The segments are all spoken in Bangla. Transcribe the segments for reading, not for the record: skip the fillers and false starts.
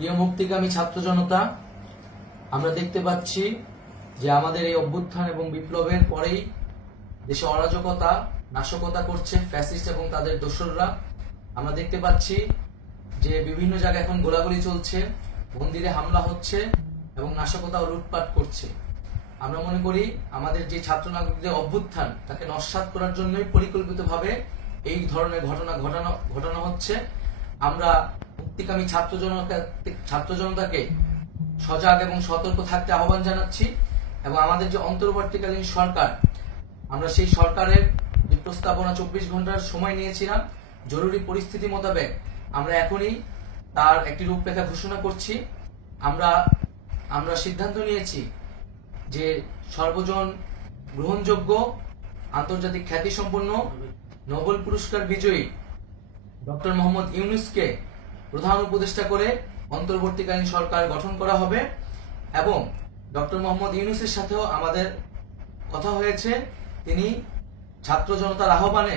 প্রিয় মুক্তিকামী ছাত্র জনতা, আমরা দেখতে পাচ্ছি যে আমাদের এই অভ্যুত্থান এবং বিপ্লবের পরেই দেশে অরাজকতা নাশকতা করছে ফ্যাসিস্ট এবং তাদের দোসররা। আমরা দেখতে পাচ্ছি যে বিভিন্ন জায়গায় এখন গোলাগুলি চলছে, মন্দিরে হামলা হচ্ছে এবং নাশকতা ও লুটপাট করছে। আমরা মনে করি আমাদের যে ছাত্র নাগরিকদের অভ্যুত্থান তাকে নস্যাৎ করার জন্যই পরিকল্পিতভাবে এই ধরনের ঘটনা ঘটানো হচ্ছে। আমরা মুক্তিকামী ছাত্র জনতাকে সজাগ এবং সতর্ক থাকতে আহ্বান জানাচ্ছি এবং আমাদের যে অন্তর্বর্তীকালীন সরকার, আমরা সেই সরকারের যে প্রস্তাবনা 24 ঘন্টার সময় নিয়েছিলাম, জরুরি পরিস্থিতি মোতাবেক আমরা এখনই তার একটি রূপরেখা ঘোষণা করছি। আমরা সিদ্ধান্ত নিয়েছি যে সর্বজন গ্রহণযোগ্য আন্তর্জাতিক খ্যাতিসম্পন্ন নোবেল পুরস্কার বিজয়ী ডক্টর মোহাম্মদ ইউনূসকে প্রধান উপদেষ্টা করে অন্তর্বর্তীকালীন সরকার গঠন করা হবে এবং ডক্টর মোহাম্মদ ইউনূসের সাথেও আমাদের কথা হয়েছে। তিনি ছাত্র জনতার আহ্বানে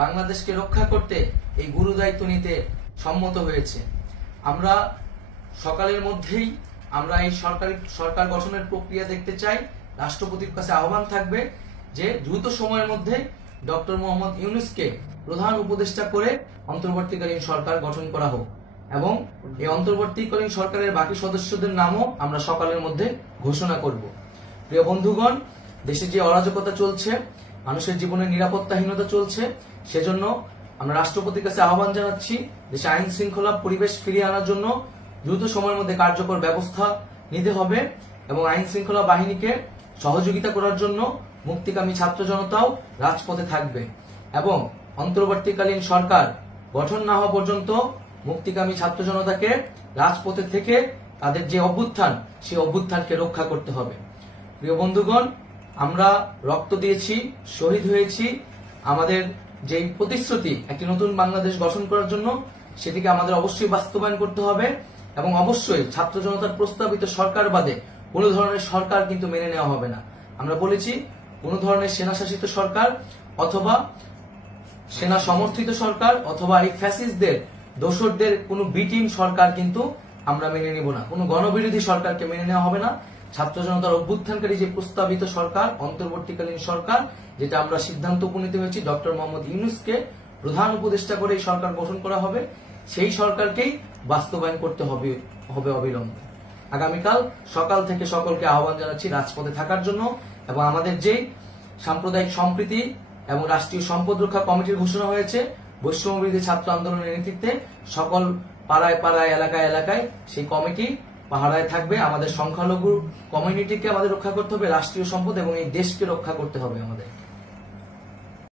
বাংলাদেশকে রক্ষা করতে এই গুরু দায়িত্ব নিতে সম্মত হয়েছে। আমরা সকালের মধ্যেই আমরা এই সরকার গঠনের প্রক্রিয়া দেখতে চাই। রাষ্ট্রপতির কাছে আহ্বান থাকবে যে দ্রুত সময়ের মধ্যে ডক্টর মোহাম্মদ ইউনূসকে প্রধান উপদেষ্টা করে অন্তর্বর্তীকালীন সরকার গঠন করা হোক এবং এই অন্তর্বর্তীকালীন সরকারের বাকি সদস্যদের নামও আমরা সকালের মধ্যে ঘোষণা করব। প্রিয় বন্ধুগণ, দেশে যে অরাজকতা চলছে, মানুষের জীবনের নিরাপত্তাহীনতা চলছে, সেজন্য আমরা রাষ্ট্রপতির কাছে আহ্বান জানাচ্ছি দেশে আইন শৃঙ্খলা পরিবেশ ফিরিয়ে আনার জন্য দ্রুত সময়ের মধ্যে কার্যকর ব্যবস্থা নিতে হবে এবং আইন শৃঙ্খলা বাহিনীকে সহযোগিতা করার জন্য মুক্তিকামী ছাত্র জনতাও রাজপথে থাকবে এবং অন্তর্বর্তীকালীন সরকার গঠন না হওয়া পর্যন্ত মুক্তিকামী ছাত্র জনতাকে রাজপথে থেকে তাদের যে অভ্যুত্থান, সেই অভ্যুত্থানকে রক্ষা করতে হবে। প্রিয় বন্ধুগণ, আমরা রক্ত দিয়েছি, শহীদ হয়েছি। আমাদের যে প্রতিশ্রুতি একটি নতুন বাংলাদেশ গঠন করার জন্য, সেটিকে আমাদের অবশ্যই বাস্তবায়ন করতে হবে এবং অবশ্যই ছাত্র জনতার প্রস্তাবিত সরকার বাদে কোনো ধরনের সরকার কিন্তু মেনে নেওয়া হবে না। আমরা বলেছি কোন ধরনের সেনা শাসিত সরকার অথবা সেনা সমর্থিত সরকার অথবা এই ফ্যাসিস্টদের দোসরদের কোনো বিটিম সরকার কিন্তু আমরা মেনে নিব না। কোনো গণবিরোধী সরকারকে মেনে নেওয়া হবে না। ছাত্র জনতার অভ্যুত্থানকারী যে প্রস্তাবিত সরকার, অন্তর্বর্তীকালীন সরকার, যেটা আমরা সিদ্ধান্ত উপনীত হয়েছি ডক্টর মোহাম্মদ ইউনূসকে প্রধান উপদেষ্টা করে এই সরকার গঠন করা হবে, সেই সরকারকেই বাস্তবায়ন করতে হবে অবিলম্বে। আগামীকাল সকাল থেকে সকলকে আহ্বান জানাচ্ছি রাজপথে থাকার জন্য এবং আমাদের যে সাম্প্রদায়িক সম্প্রীতি এবং রাষ্ট্রীয় সম্পদ রক্ষা কমিটির ঘোষণা হয়েছে বৈষম্যবিরোধী ছাত্র আন্দোলনের নেতৃত্বে, সকল পাড়ায় পাড়ায় এলাকায় এলাকায় সেই কমিটি পাহারায় থাকবে। আমাদের সংখ্যালঘু কমিউনিটিকে আমাদের রক্ষা করতে হবে, রাষ্ট্রীয় সম্পদ এবং এই দেশকে রক্ষা করতে হবে আমাদের।